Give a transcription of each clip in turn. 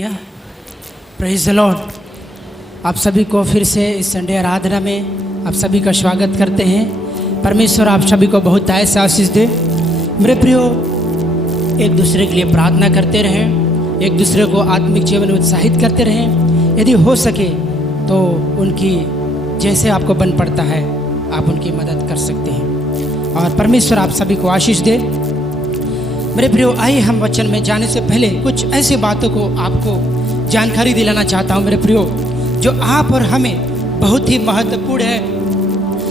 Praise the Lord. आप सभी को फिर से इस संडे आराधना में आप सभी का स्वागत करते हैं। परमेश्वर आप सभी को बहुत दाय से आशीष दे। मेरे प्रियो, एक दूसरे के लिए प्रार्थना करते रहें, एक दूसरे को आत्मिक जीवन में उत्साहित करते रहें। यदि हो सके तो उनकी जैसे आपको बन पड़ता है आप उनकी मदद कर सकते हैं और परमेश्वर आप सभी को आशीष दे। मेरे प्रियो, आइए हम वचन में जाने से पहले कुछ ऐसी बातों को आपको जानकारी दिलाना चाहता हूँ मेरे प्रियो, जो आप और हमें बहुत ही महत्वपूर्ण है।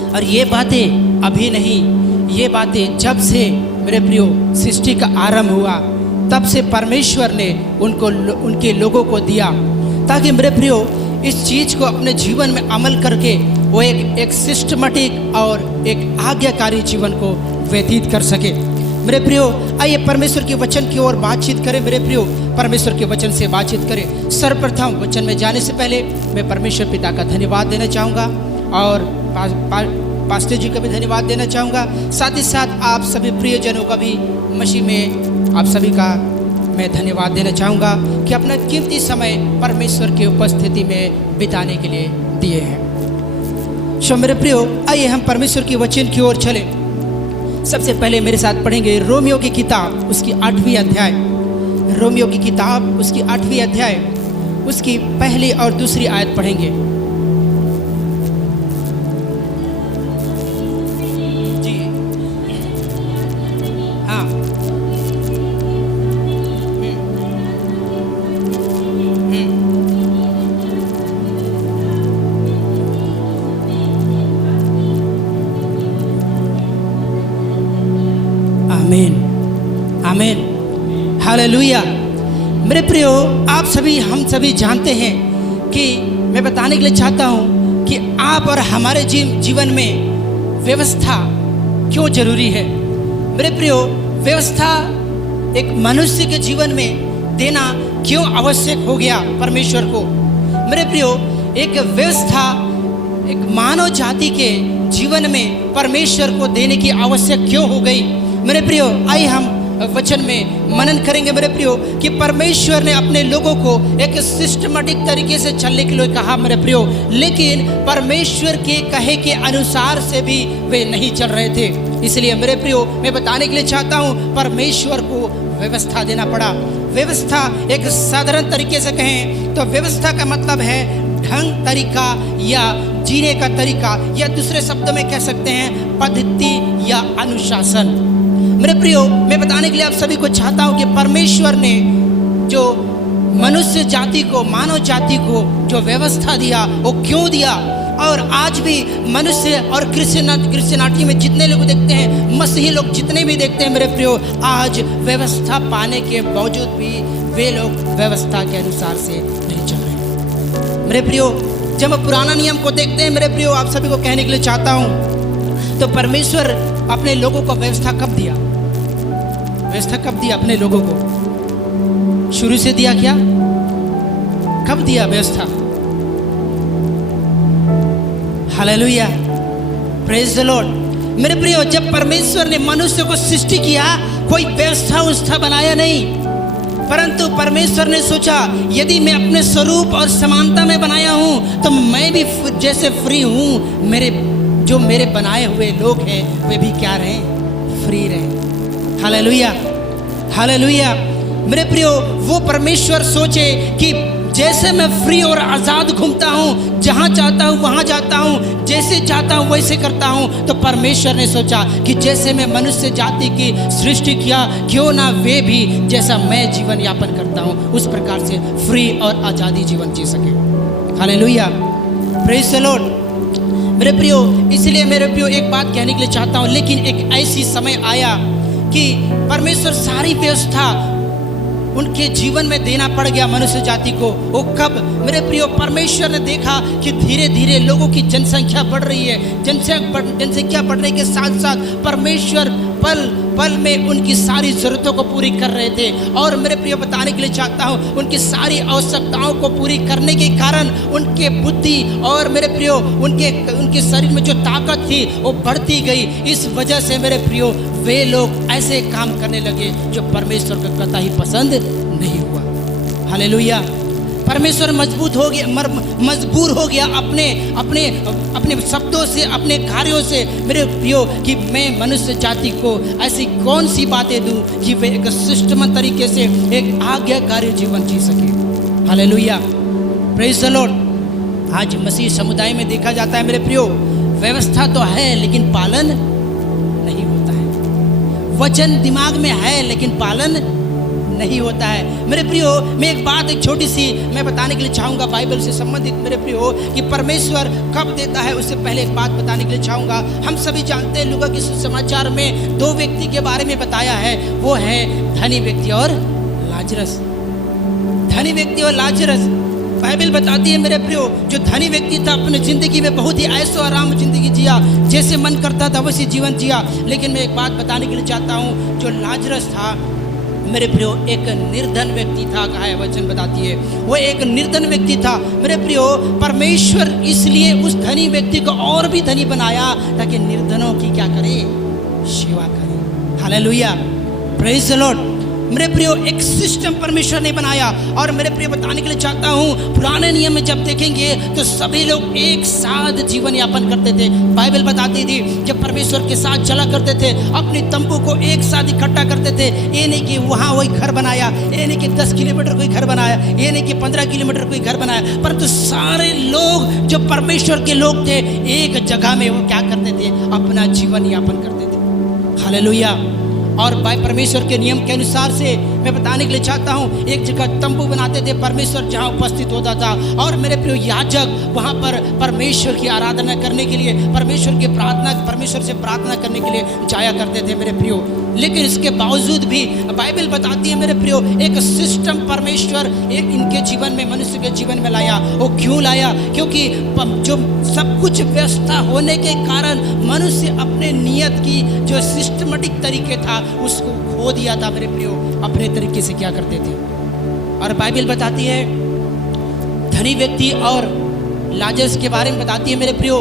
और ये बातें अभी नहीं, ये बातें जब से मेरे प्रियो सृष्टि का आरंभ हुआ तब से परमेश्वर ने उनके लोगों को दिया, ताकि मेरे प्रियो इस चीज़ को अपने जीवन में अमल करके वो एक सिस्टमेटिक और एक आज्ञाकारी जीवन को व्यतीत कर सके। मेरे प्रियो, आइए परमेश्वर के वचन की ओर बातचीत करें। मेरे प्रियो, परमेश्वर के वचन से बातचीत करें। सर्वप्रथम वचन में जाने से पहले मैं परमेश्वर पिता का धन्यवाद देना चाहूँगा और पास्टर जी का भी धन्यवाद देना चाहूँगा। साथ ही साथ आप सभी प्रियजनों का भी मसीह में आप सभी का मैं धन्यवाद देना चाहूँगा कि अपना कीमती समय परमेश्वर की उपस्थिति में बिताने के लिए दिए हैं। सो मेरे प्रियो, आइए हम परमेश्वर के वचन की ओर चलें। सबसे पहले मेरे साथ पढ़ेंगे रोमियो की किताब उसकी 8वीं अध्याय। रोमियो की किताब उसकी 8वीं अध्याय उसकी पहली और दूसरी आयत पढ़ेंगे। जी हाँ, आमीन आमीन, हालेलुया। मेरे प्रियो, आप सभी हम सभी जानते हैं कि मैं बताने के लिए चाहता हूँ कि आप और हमारे जीवन में व्यवस्था क्यों जरूरी है। मेरे प्रियो, व्यवस्था एक मनुष्य के जीवन में देना क्यों आवश्यक हो गया परमेश्वर को। मेरे प्रियो, एक व्यवस्था एक मानव जाति के जीवन में परमेश्वर को देने की आवश्यक क्यों हो गई। मेरे प्रियो, आइए हम वचन में मनन करेंगे मेरे प्रियो कि परमेश्वर ने अपने लोगों को एक सिस्टमेटिक तरीके से चलने के लिए कहा मेरे प्रियो, लेकिन परमेश्वर के कहे के अनुसार से भी वे नहीं चल रहे थे। इसलिए मेरे प्रियो, मैं बताने के लिए चाहता हूँ परमेश्वर को व्यवस्था देना पड़ा। व्यवस्था एक साधारण तरीके से कहें तो व्यवस्था का मतलब है ढंग, तरीका या जीने का तरीका, या दूसरे शब्दों में कह सकते हैं पद्धति या अनुशासन। मेरे प्रियो, मैं बताने के लिए आप सभी को चाहता हूं कि परमेश्वर ने जो मनुष्य जाति को, मानव जाति को जो व्यवस्था दिया वो क्यों दिया। और आज भी मनुष्य और क्रिश्चियनिटी में जितने लोग देखते हैं, मसीही लोग जितने भी देखते हैं मेरे प्रियो, आज व्यवस्था पाने के बावजूद भी वे लोग व्यवस्था के अनुसार से नहीं चल रहे। मेरे प्रियो, जब हम पुराना नियम को देखते हैं मेरे प्रियो, आप सभी को कहने के लिए चाहता हूँ तो परमेश्वर अपने लोगों को व्यवस्था कब दिया? व्यवस्था कब दिया अपने लोगों को? शुरू से दिया क्या? कब दिया व्यवस्था? Hallelujah, praise the Lord. मेरे प्रियो, जब परमेश्वर ने मनुष्य को सृष्टि किया, कोई व्यवस्था बनाया नहीं, परंतु परमेश्वर ने सोचा यदि मैं अपने स्वरूप और समानता में बनाया हूं तो मैं भी जैसे फ्री हूं, मेरे बनाए हुए लोग हैं वे भी क्या रहें? फ्री रहें। Hallelujah hallelujah. मेरे प्रियो, वो परमेश्वर सोचे कि जैसे मैं फ्री और आज़ाद घूमता हूँ, जहाँ चाहता हूँ वहाँ जाता हूँ, जैसे चाहता हूँ वैसे करता हूँ, तो परमेश्वर ने सोचा कि जैसे मैं मनुष्य जाति की सृष्टि किया, क्यों ना वे भी जैसा मैं जीवन यापन करता हूँ उस प्रकार से फ्री और आज़ादी जीवन जी सके। Hallelujah, praise the Lord. मेरे प्रियो, इसलिए मेरे प्रियो एक बात कहने के लिए चाहता हूँ, लेकिन एक ऐसी समय आया कि परमेश्वर सारी व्यवस्था उनके जीवन में देना पड़ गया मनुष्य जाति को। वो कब? मेरे प्रियो, परमेश्वर ने देखा कि धीरे धीरे लोगों की जनसंख्या बढ़ रही है। जनसंख्या बढ़ने के साथ साथ परमेश्वर पल पल में उनकी सारी ज़रूरतों को पूरी कर रहे थे। और मेरे प्रियो, बताने के लिए चाहता हूँ उनकी सारी आवश्यकताओं को पूरी करने के कारण उनके बुद्धि और मेरे प्रियो उनके शरीर में जो ताकत थी वो बढ़ती गई। इस वजह से मेरे प्रियो वे लोग ऐसे काम करने लगे जो परमेश्वर को कतई पसंद नहीं हुआ। हालेलुया। परमेश्वर मजबूर हो गया अपने अपने अपने शब्दों से, अपने कार्यों से मेरे प्रियो, कि मैं मनुष्य जाति को ऐसी कौन सी बातें दूं कि वे एक सिस्टम तरीके से एक आज्ञाकारी जीवन जी सके। Hallelujah, praise the Lord. आज मसीह समुदाय में देखा जाता है मेरे प्रियो, व्यवस्था तो है लेकिन पालन नहीं होता है। वचन दिमाग में है लेकिन पालन नहीं होता है। मेरे प्रियो, मैं एक बात, एक छोटी सी मैं बताने के लिए चाहूँगा बाइबल से संबंधित मेरे प्रियो, कि परमेश्वर कब देता है उससे पहले एक बात बताने के लिए चाहूँगा। हम सभी जानते हैं, लूका के समाचार में 2 व्यक्ति के बारे में बताया है, वो है धनी व्यक्ति और लाजरस। धनी व्यक्ति और लाजरस। बाइबल बताती है मेरे प्रियो, जो धनी व्यक्ति था अपनी ज़िंदगी में बहुत ही ऐशो आराम ज़िंदगी जिया, जैसे मन करता था वैसे जीवन जिया। लेकिन मैं एक बात बताने के लिए चाहता हूँ, जो लाजरस था मेरे प्रियो, एक निर्धन व्यक्ति था। कहा है वचन बताती है, वो एक निर्धन व्यक्ति था मेरे प्रियो। परमेश्वर इसलिए उस धनी व्यक्ति को और भी धनी बनाया ताकि निर्धनों की क्या करे, सेवा करे। Hallelujah, praise the Lord. मेरे प्रियो, एक सिस्टम परमेश्वर ने बनाया। और मेरे प्रियो, बताने के लिए चाहता हूँ, पुराने नियम में जब देखेंगे तो सभी लोग एक साथ जीवन यापन करते थे। बाइबल बताती थी जब परमेश्वर के साथ चला करते थे, अपनी तंबू को एक साथ इकट्ठा करते थे। ये नहीं कि वहाँ वही घर बनाया, ये नहीं कि 10 किलोमीटर कोई घर बनाया, ये नहीं कि 15 किलोमीटर कोई घर बनाया, परंतु सारे लोग जो परमेश्वर के लोग थे एक जगह में वो क्या करते थे, अपना जीवन यापन करते थे। हालेलुया। और भाई, परमेश्वर के नियम के अनुसार से मैं बताने के लिए चाहता हूँ, एक जगह तंबू बनाते थे, परमेश्वर जहाँ उपस्थित होता था। और मेरे प्रिय याजक वहाँ पर परमेश्वर की आराधना करने के लिए, परमेश्वर से प्रार्थना करने के लिए जाया करते थे मेरे प्रियो। लेकिन इसके बावजूद भी बाइबल बताती है मेरे प्रियो, एक सिस्टम परमेश्वर एक इनके जीवन में, मनुष्य के जीवन में लाया। वो क्यों लाया? क्योंकि जो सब कुछ व्यवस्था होने के कारण मनुष्य अपने नियत की जो सिस्टमेटिक तरीके था उसको खो दिया था मेरे प्रियो, अपने तरीके से क्या करते थे। और बाइबल बताती है धनी व्यक्ति और लाजरस के बारे में बताती है मेरे प्रियो,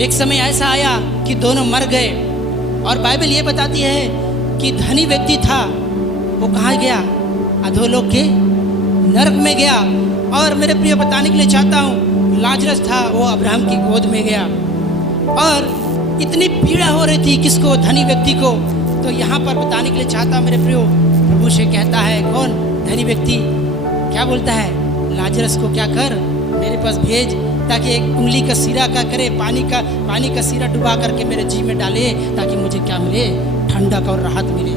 एक समय ऐसा आया कि दोनों मर गए। और बाइबल ये बताती है कि धनी व्यक्ति था, वो कहाँ गया? अधोलोक के नरक में गया। और मेरे प्रिय, बताने के लिए चाहता हूँ, लाजरस था, वो अब्राहम की गोद में गया। और इतनी पीड़ा हो रही थी किसको? धनी व्यक्ति को। तो यहाँ पर बताने के लिए चाहता मेरे प्रियो, प्रभु से कहता है, कौन? धनी व्यक्ति क्या बोलता है? लाजरस को क्या कर, मेरे पास भेज, ताकि एक उंगली का सिरा का करे, पानी का सिरा डुबा करके मेरे जी में डाले, ताकि मुझे क्या मिले? ठंडक और राहत मिले।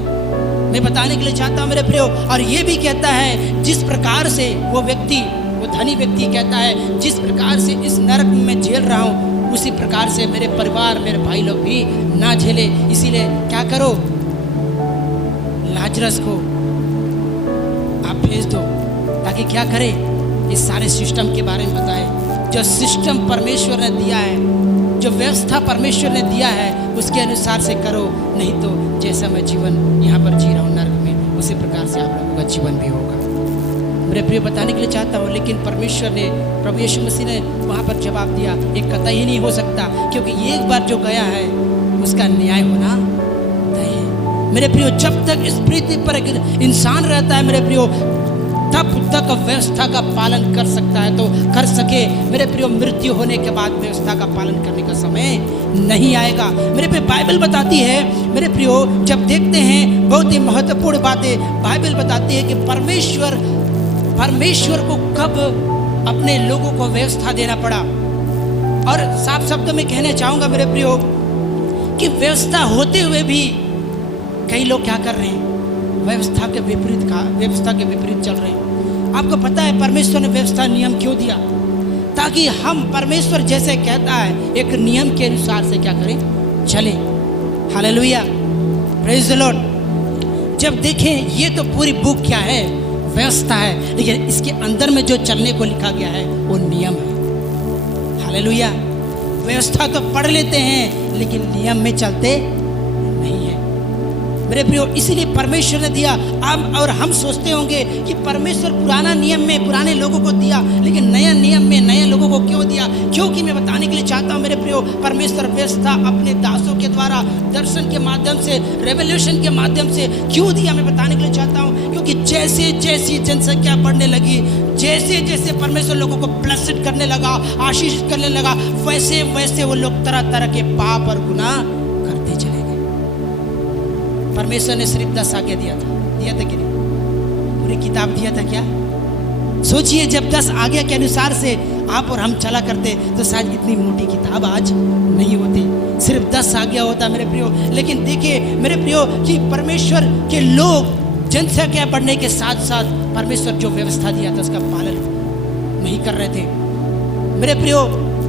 मैं बताने के लिए चाहता हूँ मेरे प्रियो। और ये भी कहता है, जिस प्रकार से वो धनी व्यक्ति कहता है, जिस प्रकार से इस नरक में मैं झेल रहा हूँ, उसी प्रकार से मेरे परिवार, मेरे भाई लोग भी ना झेले। इसीलिए क्या करो, लाजरस को आप भेज दो, ताकि क्या करे, इस सारे सिस्टम के बारे में बताए। जो सिस्टम परमेश्वर ने दिया है, जो व्यवस्था परमेश्वर ने दिया है, उसके अनुसार से करो, नहीं तो जैसा मैं जीवन यहाँ पर जी रहा हूँ नरक में, उसी प्रकार से आप लोगों का जीवन भी होगा। मेरे प्रिय, बताने के लिए चाहता हूँ, लेकिन परमेश्वर ने, प्रभु यीशु मसीह ने वहाँ पर जवाब दिया, एक कतई ही नहीं हो सकता, क्योंकि एक बार जो गया है उसका न्याय होना तय है। मेरे प्रियो, जब तक इस पृथ्वी पर एक इंसान रहता है मेरे प्रियो, तब तक व्यवस्था का पालन कर सकता है तो कर सके। मेरे प्रियो, मृत्यु होने के बाद व्यवस्था का पालन करने का समय नहीं आएगा। मेरे प्रियो, बाइबल बताती है मेरे प्रियो, जब देखते हैं बहुत ही महत्वपूर्ण बातें बाइबल बताती है कि परमेश्वर को कब अपने लोगों को व्यवस्था देना पड़ा। और साफ शब्दों में कहना चाहूँगा मेरे प्रियो कि व्यवस्था होते हुए भी कई लोग क्या कर रहे हैं, व्यवस्था के विपरीत चल रहे हैं। आपको पता है परमेश्वर ने व्यवस्था नियम क्यों दिया? ताकि हम, परमेश्वर जैसे कहता है, एक नियम के अनुसार से क्या करें, चले। Hallelujah, praise the Lord. जब देखें, ये तो पूरी बुक क्या है, व्यवस्था है, लेकिन इसके अंदर में जो चलने को लिखा गया है वो नियम है। हालेलुया। व्यवस्था तो पढ़ लेते हैं लेकिन नियम में चलते नहीं है। मेरे प्रियो, इसीलिए परमेश्वर ने दिया। और हम सोचते होंगे कि परमेश्वर पुराना नियम में पुराने लोगों को दिया, लेकिन नया नियम में नए लोगों को क्यों दिया? क्योंकि मैं बताने के लिए चाहता हूँ मेरे प्रियो, परमेश्वर व्यवस्था अपने दासों के द्वारा दर्शन के माध्यम से, रेवल्यूशन के माध्यम से क्यों दिया, मैं बताने के लिए चाहता हूँ। क्योंकि जैसे जैसी जनसंख्या बढ़ने लगी, जैसे जैसे परमेश्वर लोगों को ब्लेस्ड करने लगा, आशीष करने लगा, वैसे वैसे वो लोग तरह तरह के पाप और गुनाह करते चले गए। परमेश्वर ने सिर्फ 10 आज्ञा दिया था कि नहीं? पूरी किताब दिया था क्या? सोचिए, जब 10 आज्ञा के अनुसार से आप और हम चला करते तो शायद इतनी मोटी किताब आज नहीं होती। सिर्फ 10 आज्ञा होता मेरे प्रियो। लेकिन देखिए मेरे प्रियो कि परमेश्वर के लोग जनसंख्या बढ़ने के साथ साथ परमेश्वर जो व्यवस्था दिया था उसका पालन नहीं कर रहे थे मेरे प्रियो।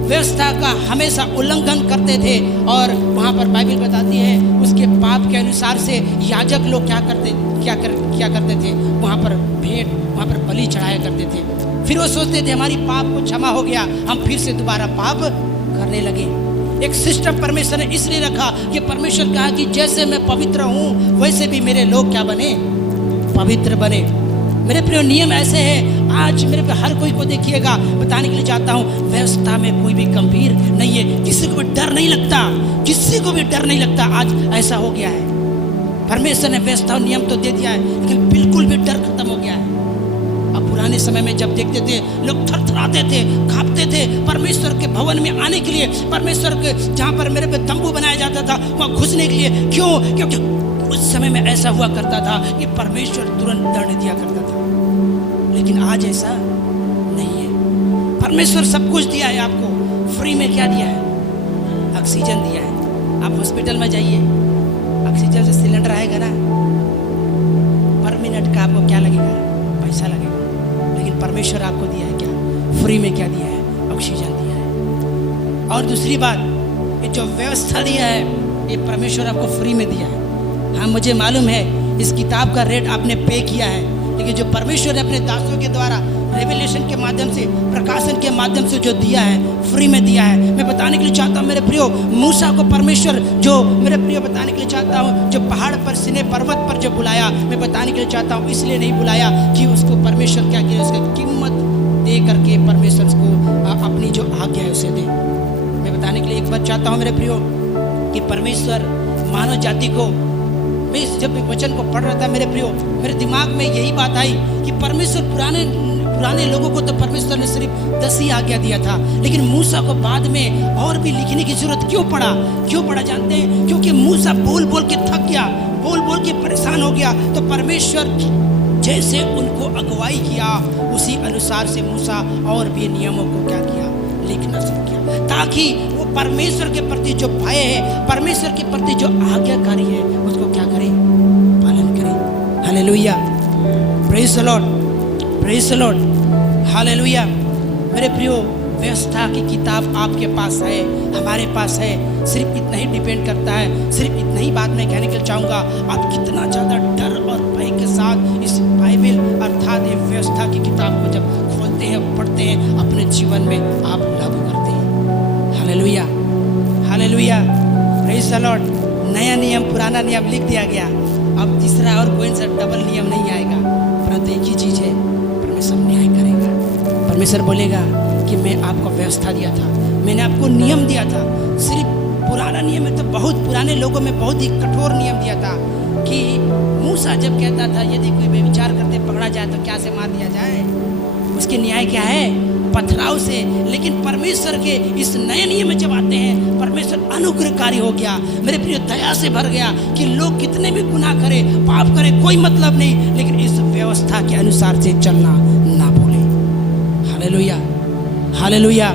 व्यवस्था का हमेशा उल्लंघन करते थे, और वहाँ पर बाइबल बताती है उसके पाप के अनुसार से याजक लोग क्या करते थे, वहाँ पर भेंट, वहाँ पर बलि चढ़ाया करते थे। फिर वो सोचते थे हमारी पाप को क्षमा हो गया, हम फिर से दोबारा पाप करने लगे। एक सिस्टम परमेश्वर ने इसलिए रखा कि परमेश्वर कहा कि जैसे मैं पवित्र हूँ वैसे भी मेरे लोग क्या बने, पवित्र बने। मेरे प्रिय, नियम ऐसे हैं। आज मेरे पे हर कोई को देखिएगा, बताने के लिए चाहता हूँ, व्यवस्था में कोई भी गंभीर नहीं है, किसी को भी डर नहीं लगता, किसी को भी डर नहीं लगता। आज ऐसा हो गया है। परमेश्वर ने व्यवस्था और नियम तो दे दिया है, लेकिन बिल्कुल भी डर खत्म हो गया है। अब पुराने समय में जब देखते थे लोग थरथराते थे, कांपते थे परमेश्वर के भवन में आने के लिए, परमेश्वर के जहाँ पर मेरे पे तंबू बनाया जाता था वहाँ घुसने के लिए। क्यों? क्योंकि उस समय में ऐसा हुआ करता था कि परमेश्वर तुरंत दंड दिया करता था। लेकिन आज ऐसा नहीं है। परमेश्वर सब कुछ दिया है आपको, फ्री में क्या दिया है? ऑक्सीजन दिया है। आप हॉस्पिटल में जाइए, ऑक्सीजन से सिलेंडर आएगा ना, पर मिनट का आपको क्या लगेगा? पैसा लगेगा। लेकिन परमेश्वर आपको दिया है क्या? फ्री में क्या दिया है? ऑक्सीजन दिया है। और दूसरी बात, ये जो व्यवस्था दिया है ये परमेश्वर आपको फ्री में दिया है। हाँ, मुझे मालूम है इस किताब का रेट आपने पे किया है, लेकिन जो परमेश्वर ने अपने दासों के द्वारा रेवलेशन के माध्यम से, प्रकाशन के माध्यम से जो दिया है, फ्री में दिया है। मैं बताने के लिए चाहता हूँ मेरे प्रियो, मूसा को परमेश्वर जो मेरे प्रियो बताने के लिए चाहता हूँ, जो पहाड़ पर सिने पर्वत पर जो बुलाया, मैं बताने के लिए चाहता हूँ इसलिए नहीं बुलाया कि उसको परमेश्वर क्या किया, उसका कीमत दे करके परमेश्वर को अपनी जो आज्ञा है उसे दे। मैं बताने के लिए एक बात चाहता हूँ मेरे प्रियो कि परमेश्वर मानव जाति को, मैं जब वचन को पढ़ रहा था मेरे प्रियो, मेरे दिमाग में यही बात आई कि परमेश्वर पुराने लोगों को तो परमेश्वर ने सिर्फ 10 ही आज्ञा दिया था, लेकिन मूसा को बाद में और भी लिखने की जरूरत क्यों पड़ा जानते हैं? क्योंकि मूसा बोल बोल के थक गया, बोल बोल के परेशान हो गया। तो परमेश्वर जैसे उनको अगुवाई किया उसी अनुसार से मूसा और भी नियमों को क्या किया, लिखना शुरू किया, ताकि वो परमेश्वर के प्रति जो भय है, परमेश्वर के प्रति जो आज्ञाकारी है, उसको क्या करे, पालन करे। Hallelujah, praise the Lord, praise the Lord, hallelujah. मेरे प्रियो, व्यवस्था की किताब आपके पास है, हमारे पास है। सिर्फ इतना ही डिपेंड करता है, सिर्फ इतना ही बात मैं कहने के लिए चाहूँगा, आप कितना ज़्यादा डर और भय के साथ इस बाइबल अर्थात ये व्यवस्था की किताब को जब खोलते हैं, पढ़ते हैं, अपने जीवन में आप लागू करते हैं। Hallelujah, hallelujah, praise the Lord. नया नियम, पुराना नियम लिख दिया गया, अब तीसरा और कोई सा डबल नियम नहीं आएगा, परंतु एक ही चीज़ है, परमेश्वर न्याय करेगा। परमेश्वर बोलेगा कि मैं आपको व्यवस्था दिया था, मैंने आपको नियम दिया था। सिर्फ पुराना नियम में तो बहुत पुराने लोगों में बहुत ही कठोर नियम दिया था कि मूसा जब कहता था यदि कोई व्यभिचार करते पकड़ा जाए तो क्या से मार दिया जाए, उसके न्याय क्या है, पथराव से। लेकिन परमेश्वर के इस नए नियम में जब आते हैं, परमेश्वर अनुग्रहकारी हो गया, मेरे प्रिय, दया से भर गया कि लोग कितने भी गुनाह करे, पाप करे, कोई मतलब नहीं, लेकिन इस व्यवस्था के अनुसार से चलना ना भूले। Hallelujah, hallelujah.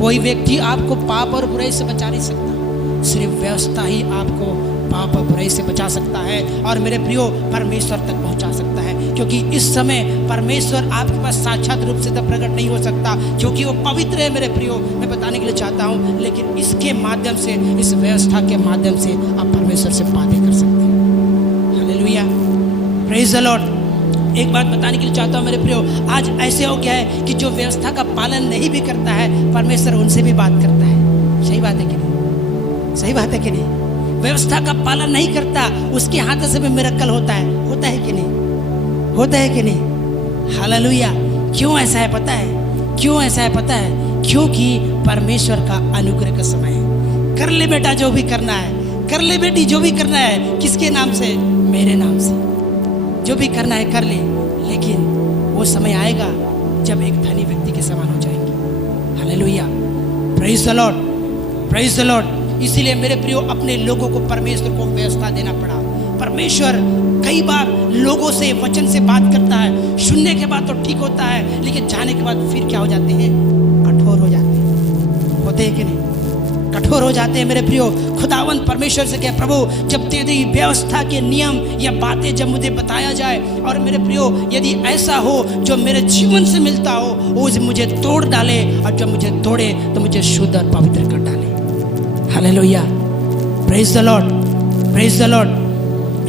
कोई व्यक्ति आपको पाप और बुराई से बचा नहीं सकता, सिर्फ व्यवस्था ही आपको पाप और बुराई से बचा सकता है और मेरे प्रियो परमेश्वर तक पहुंचा सकता है। क्योंकि इस समय परमेश्वर आपके पास साक्षात रूप से तो प्रकट नहीं हो सकता, क्योंकि वो पवित्र है मेरे प्रियो, मैं बताने के लिए चाहता हूँ। लेकिन इसके माध्यम से, इस व्यवस्था के माध्यम से आप परमेश्वर से बातें कर सकते हैं। Hallelujah, praise the Lord. एक बात बताने के लिए चाहता हूँ मेरे प्रियो, आज ऐसे हो गया है कि जो व्यवस्था का पालन नहीं भी करता है, परमेश्वर उनसे भी बात करता है। सही बात है कि नहीं? सही बात है कि नहीं? व्यवस्था का पालन नहीं करता, उसके हाथ से भी मिरेकल होता है कि नहीं? होता है कि नहीं? हालेलुया। क्यों ऐसा है पता है? क्यों ऐसा है पता है? क्योंकि परमेश्वर का अनुग्रह का समय है। कर ले बेटा जो भी करना है, कर ले बेटी जो भी करना है। किसके नाम से? मेरे नाम से। जो भी करना है कर ले, लेकिन वो समय आएगा जब एक धनी व्यक्ति के समान हो जाएंगे। Hallelujah, praise the Lord, praise the Lord. इसीलिए मेरे प्रियो, अपने लोगों को परमेश्वर को व्यवस्था देना पड़ा। परमेश्वर कई बार लोगों से वचन से बात करता है, सुनने के बाद तो ठीक होता है, लेकिन जाने के बाद फिर क्या हो जाते हैं? कठोर हो जाते हैं। होते हैं कि नहीं? कठोर हो जाते हैं मेरे प्रियो। खुदावन परमेश्वर से कहे, प्रभु जब तेरी व्यवस्था के नियम या बातें जब मुझे बताया जाए, और मेरे प्रियो यदि ऐसा हो जो मेरे जीवन से मिलता हो, वो मुझे तोड़ डाले, और जब मुझे तोड़े तो मुझे शुद्ध और पवित्र कर डाले। Hallelujah, praise the Lord, praise the Lord.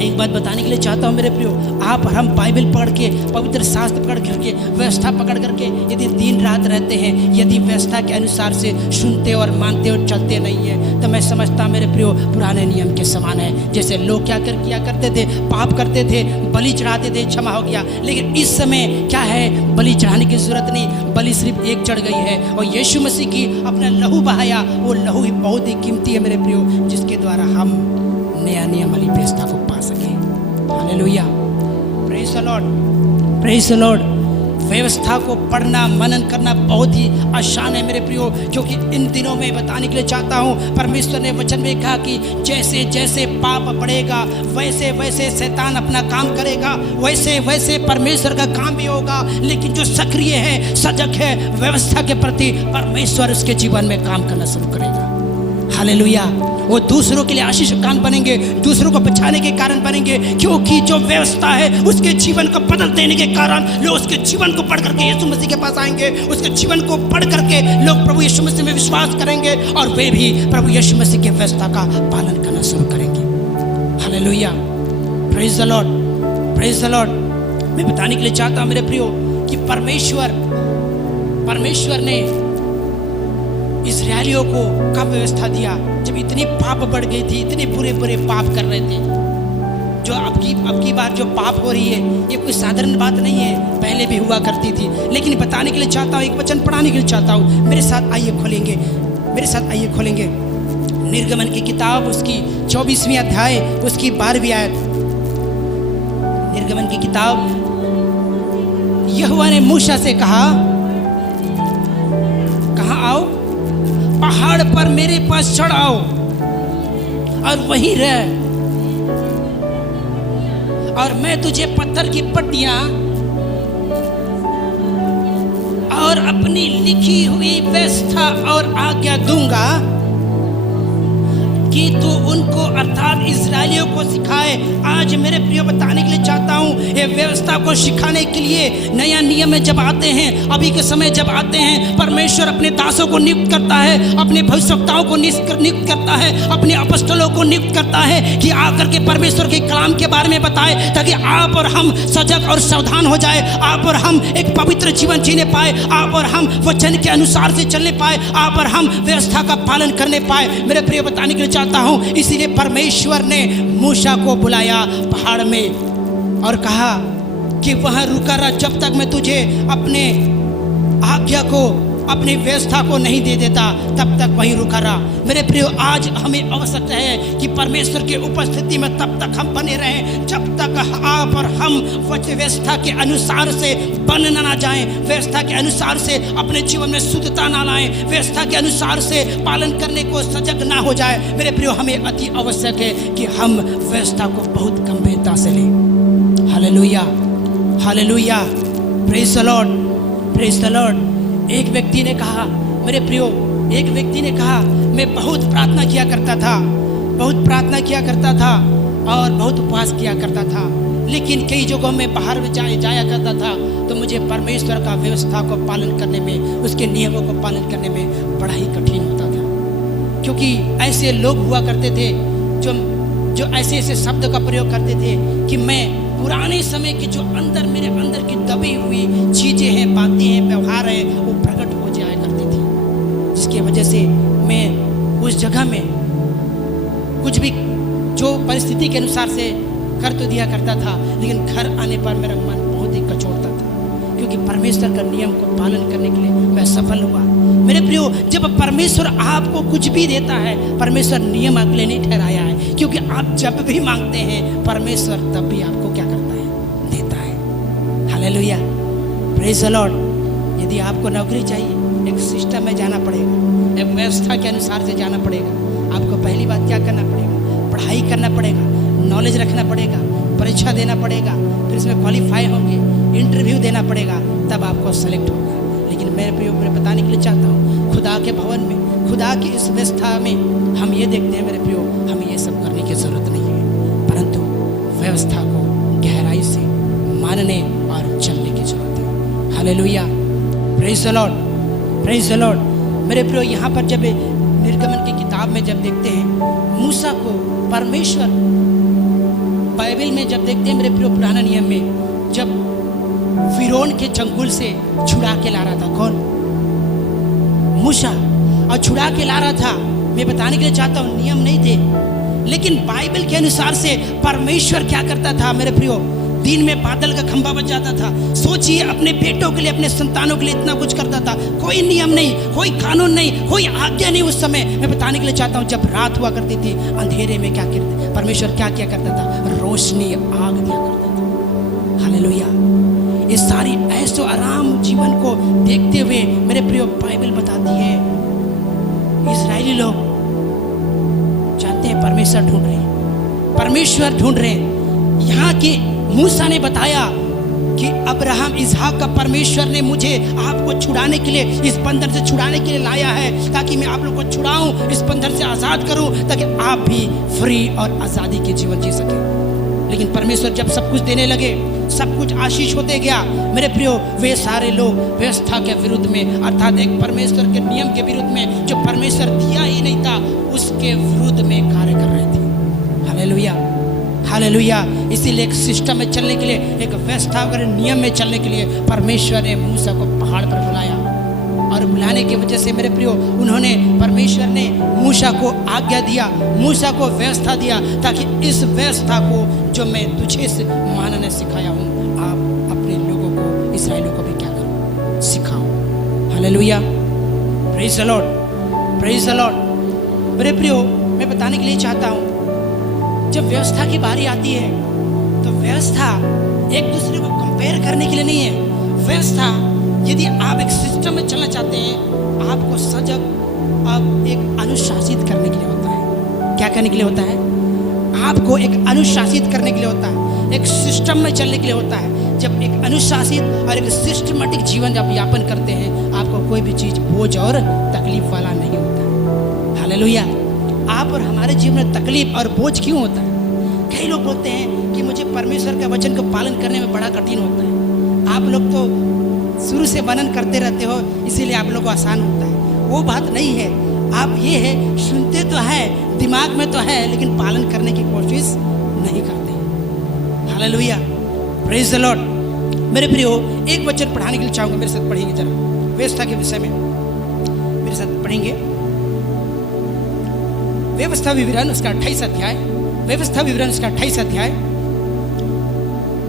एक बात बताने के लिए चाहता हूँ मेरे प्रियो, आप और हम बाइबल पढ़ के, पवित्र शास्त्र पकड़ करके, व्यवस्था पकड़ करके यदि दिन रात रहते हैं, यदि व्यवस्था के अनुसार से सुनते और मानते और चलते नहीं है, तो मैं समझता मेरे प्रियो पुराने नियम के समान है। जैसे लोग किया करते थे, पाप करते थे, बलि चढ़ाते थे, क्षमा हो गया। लेकिन इस समय क्या है? बलि चढ़ाने की जरूरत नहीं, बलि सिर्फ एक चढ़ गई है, और यीशु मसीह की अपना लहू बहाया। वो लहू ही बहुत ही कीमती है मेरे प्रियो, जिसके द्वारा हम नया नियम वाली व्यवस्था को पा सके। Hallelujah, praise the Lord, praise the Lord. व्यवस्था को पढ़ना, मनन करना बहुत ही आसान है मेरे प्रियो, क्योंकि इन दिनों में बताने के लिए चाहता हूँ, परमेश्वर ने वचन में कहा कि जैसे जैसे पाप बढ़ेगा, वैसे वैसे शैतान अपना काम करेगा, वैसे वैसे परमेश्वर का काम भी होगा। लेकिन जो सक्रिय है, सजग है व्यवस्था के प्रति, परमेश्वर उसके जीवन में काम करना शुरू करेगा। हालेलुया, वो दूसरों के लिए आशीष का कारण बनेंगे, दूसरों को बचाने के कारण बनेंगे, क्योंकि जो व्यवस्था है उसके जीवन को बदल देने के कारण लोग उसके जीवन को पढ़ करके यीशु मसीह के पास आएंगे। उसके जीवन को पढ़ करके लोग प्रभु यीशु मसीह में विश्वास करेंगे, और वे भी प्रभु यीशु मसीह की व्यवस्था का पालन करना शुरू करेंगे। Hallelujah, praise the Lord, praise the Lord. मैं बताने के लिए चाहता हूँ मेरे प्रियो कि परमेश्वर ने इस्राएलियों को कब व्यवस्था दिया? जब इतनी पाप बढ़ गई थी, इतने बुरे बुरे पाप कर रहे थे। जो अब की बार जो पाप हो रही है, ये कोई साधारण बात नहीं है, पहले भी हुआ करती थी। लेकिन बताने के लिए चाहता हूँ, एक वचन पढ़ाने के लिए चाहता हूँ। मेरे साथ आइए खोलेंगे, मेरे साथ आइए खोलेंगे निर्गमन की किताब, उसकी 24वीं अध्याय, उसकी 12वीं आयत। निर्गमन की किताब। यहोवा ने मूसा से कहा, कहाँ आओ? पहाड़ पर मेरे पास चढ़ आओ और वहीं रह, और मैं तुझे पत्थर की पट्टियां और अपनी लिखी हुई व्यवस्था और आज्ञा दूंगा कि तू उनको अर्थात इस्राएलियों को सिखाए। आज मेरे प्रियो बताने के लिए चाहता हूँ, ये व्यवस्था को सिखाने के लिए नया नियम में जब आते हैं, अभी के समय जब आते हैं, परमेश्वर अपने दासों को नियुक्त करता है, अपने भविष्यवक्ताओं को नियुक्त करता है, अपने अपostलों को नियुक्त करता है कि आकर के परमेश्वर के कलाम के बारे में बताए, ताकि आप और हम सजग और सावधान हो जाए, आप और हम एक पवित्र जीवन जीने पाए, आप और हम वचन के अनुसार से चलने पाए, आप और हम व्यवस्था का पालन करने पाए। मेरे प्रिय बताने के लिए चाहता हूं, इसीलिए परमेश्वर ने मूसा को बुलाया पहाड़ में और कहा कि वहां रुका रहा जब तक मैं तुझे अपने आज्ञा को, अपनी व्यवस्था को नहीं दे देता, तब तक वहीं रुका रहा। मेरे प्रियो, आज हमें आवश्यकता है कि परमेश्वर की उपस्थिति में तब तक हम बने रहें जब तक आप और हम व्यवस्था के अनुसार से बन ना जाएं, व्यवस्था के अनुसार से अपने जीवन में शुद्धता ना लाएं, व्यवस्था के अनुसार से पालन करने को सजग ना हो जाए। मेरे प्रियो, हमें अति आवश्यक है कि हम व्यवस्था को बहुत गंभीरता से लें। Hallelujah, hallelujah, praise the Lord, praise the Lord. एक व्यक्ति ने कहा, मेरे प्रियो, एक व्यक्ति ने कहा, मैं बहुत प्रार्थना किया करता था, बहुत प्रार्थना किया करता था और बहुत उपवास किया करता था, लेकिन कई जगहों में बाहर में जाया करता था, तो मुझे परमेश्वर का व्यवस्था को पालन करने में, उसके नियमों को पालन करने में बड़ा ही कठिन होता था। क्योंकि ऐसे लोग हुआ करते थे जो ऐसे ऐसे शब्द का प्रयोग करते थे कि मैं पुराने समय की जो अंदर मेरे अंदर की दबी हुई चीज़ें हैं, बातें हैं, व्यवहार है, वो प्रकट हो जाया करती थी, जिसकी वजह से मैं उस जगह में कुछ भी जो परिस्थिति के अनुसार से कर तो दिया करता था, लेकिन घर आने पर मेरा मन बहुत ही कचोटता था, क्योंकि परमेश्वर का नियम को पालन करने के लिए मैं सफल हुआ। मेरे प्रियो, जब परमेश्वर आपको कुछ भी देता है, परमेश्वर नियम आपके लिए नहीं ठहराया है, क्योंकि आप जब भी मांगते हैं परमेश्वर तब भी आपको क्या करता है, देता है। Hallelujah, praise the Lord. यदि आपको नौकरी चाहिए, एक सिस्टम में जाना पड़ेगा, एक व्यवस्था के अनुसार से जाना पड़ेगा। आपको पहली बात क्या करना पड़ेगा, पढ़ाई करना पड़ेगा, नॉलेज रखना पड़ेगा, परीक्षा देना पड़ेगा, फिर इसमें क्वालिफाई होंगे, इंटरव्यू देना पड़ेगा, तब आपको सेलेक्ट होगा। लेकिन मेरे प्रियो, मैं बताने के लिए चाहता हूँ, खुदा के भवन में, खुदा की इस व्यवस्था में हम ये देखते हैं मेरे प्रियो, हमें ये सब करने की ज़रूरत नहीं है, परंतु व्यवस्था को गहराई से मानने और चलने की ज़रूरत है। Hallelujah, praise the Lord, praise the Lord. मेरे प्रियो, यहाँ पर जब निर्गमन की किताब में जब देखते हैं मूसा को परमेश्वर, बाइबल में जब देखते हैं मेरे प्रियो, पुराना नियम में जब फिरौन के चंगुल से छुड़ा के ला रहा था, कौन? मूसा, और छुड़ा के ला रहा था। मैं बताने के लिए चाहता हूँ, नियम नहीं थे, लेकिन बाइबल के अनुसार से परमेश्वर क्या करता था मेरे प्रियो, दिन में बादल का खंभा बच जाता था। सोचिए, अपने बेटों के लिए, अपने संतानों के लिए इतना कुछ करता था। कोई नियम नहीं, कोई कानून नहीं, कोई आज्ञा नहीं उस समय। मैं बताने के लिए चाहता हूँ, जब रात हुआ करती थी, अंधेरे में क्या करते, परमेश्वर क्या किया करता था, रोशनी, आग दिया करता था। हालेलुया, ये सारी ऐसो आराम जीवन को देखते हुए मेरे प्रियो, बाइबल बताती है इस्राएली लोग जानते हैं परमेश्वर ढूंढ रहे हैं, परमेश्वर ढूंढ रहे हैं। यहाँ के मूसा ने बताया कि अब्राहम इसहाक का परमेश्वर ने मुझे आपको छुड़ाने के लिए, इस बंधन से छुड़ाने के लिए लाया है, ताकि मैं आप लोग को छुड़ाऊं, इस बंधन से आज़ाद करूं, ताकि आप भी फ्री और आज़ादी के जीवन जी सकें। लेकिन परमेश्वर जब सब कुछ देने लगे, सब कुछ आशीष होते गया मेरे प्रियो, वे सारे लोग व्यवस्था के विरुद्ध में, अर्थात एक परमेश्वर के नियम के विरुद्ध में, जो परमेश्वर दिया ही नहीं था, उसके विरुद्ध में कार्य कर रहे थे। Hallelujah, hallelujah. इसीलिए एक सिस्टम में चलने के लिए, एक व्यवस्था और नियम में चलने के लिए परमेश्वर ने मूसा को पहाड़ पर बुलाया, और बुलाने की वजह से मेरे प्रियो, उन्होंने, परमेश्वर ने मूसा को आज्ञा दिया, मूसा को व्यवस्था दिया, ताकि इस व्यवस्था को जो मैं तुझे से मानने सिखाया हूँ, आप अपने लोगों को, इस्राएलियों को भी क्या करो, सिखाओ। Hallelujah, praise the Lord, praise the Lord. मेरे प्रियो, मैं बताने के लिए चाहता हूँ, जब व्यवस्था की बारी आती है तो व्यवस्था एक दूसरे को कंपेयर करने के लिए नहीं है। व्यवस्था, यदि आप एक सिस्टम में चलना चाहते हैं, आपको सजग, आप एक अनुशासित करने के लिए होता है। क्या करने के लिए होता है? आपको एक अनुशासित करने के लिए होता है, एक सिस्टम में चलने के लिए होता है। जब एक अनुशासित और एक सिस्टमेटिक जीवन जब यापन करते हैं, आपको कोई भी चीज़ बोझ और तकलीफ वाला नहीं होता। हालेलुया। आप और हमारे जीवन में तकलीफ और बोझ क्यों होता है? कई लोग बोलते हैं कि मुझे परमेश्वर का वचन को पालन करने में बड़ा कठिन होता है। आप लोग तो शुरू से वर्णन करते रहते हो, इसीलिए आप लोग को आसान होता है। वो बात नहीं है। आप ये है, सुनते तो है, दिमाग में तो है, लेकिन पालन करने की कोशिश नहीं करते। Hallelujah, praise the Lord. मेरे प्रियो, एक वचन पढ़ाने के लिए चाहूँगा, मेरे साथ पढ़ेंगे जरा, व्यवस्था के विषय में मेरे साथ पढ़ेंगे। व्यवस्था विवरण उसका 28 अध्याय, व्यवस्था विवरण उसका 28 अध्याय,